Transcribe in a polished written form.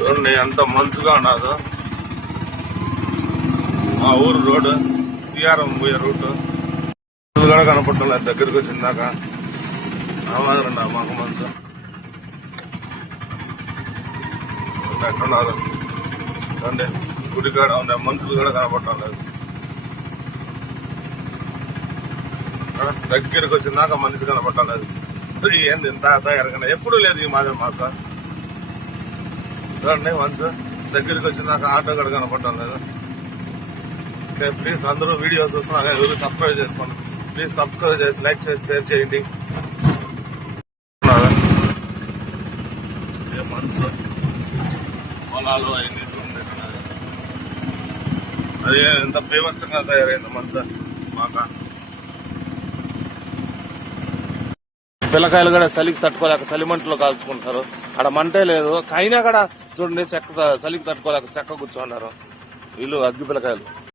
చూడండి ఎంత మంచుగా ఉన్నదో మా ఊరు రోడ్డు సిఆర్ఎం పోయే రూట్ కూడా కనపడటం లేదు దగ్గరికి వచ్చిందాక అమ్మారండి మాకు మనసు ఎట్టున్నారు చూడండి గుడికాడ ఉండే మనుషులు కూడా కనపడటం లేదు దగ్గరికి వచ్చిందాక మనిషి కనపడటం లేదు ఏంది ఇంత ఎరగన ఎప్పుడు లేదు ఈ మాదిరి మాకు చూడండి మనసు దగ్గరికి వచ్చిందాక ఆటో కూడా కనపడటం లేదు ప్లీజ్ అందరూ వీడియోస్ వస్తున్నారు ఎవరు సబ్స్క్రైబ్ చేసుకోండి ప్లీజ్ సబ్స్క్రైబ్ చేసి లైక్ చేసి షేర్ చేయండి మనసు పొలాలు అయింది అదే ఎంత బీభత్సంగా తయారైంది మనసు మాక పిల్లకాయలు కూడా చలికి తట్టుకోలేక చలిమంటలో కాల్చుకుంటారు అక్కడ మంటే లేదు అయినా కూడా చూడండి చలికి తట్టుకోలేక చెక్క కూర్చోన్నారు వీళ్ళు అగ్గి పిల్లకాయలు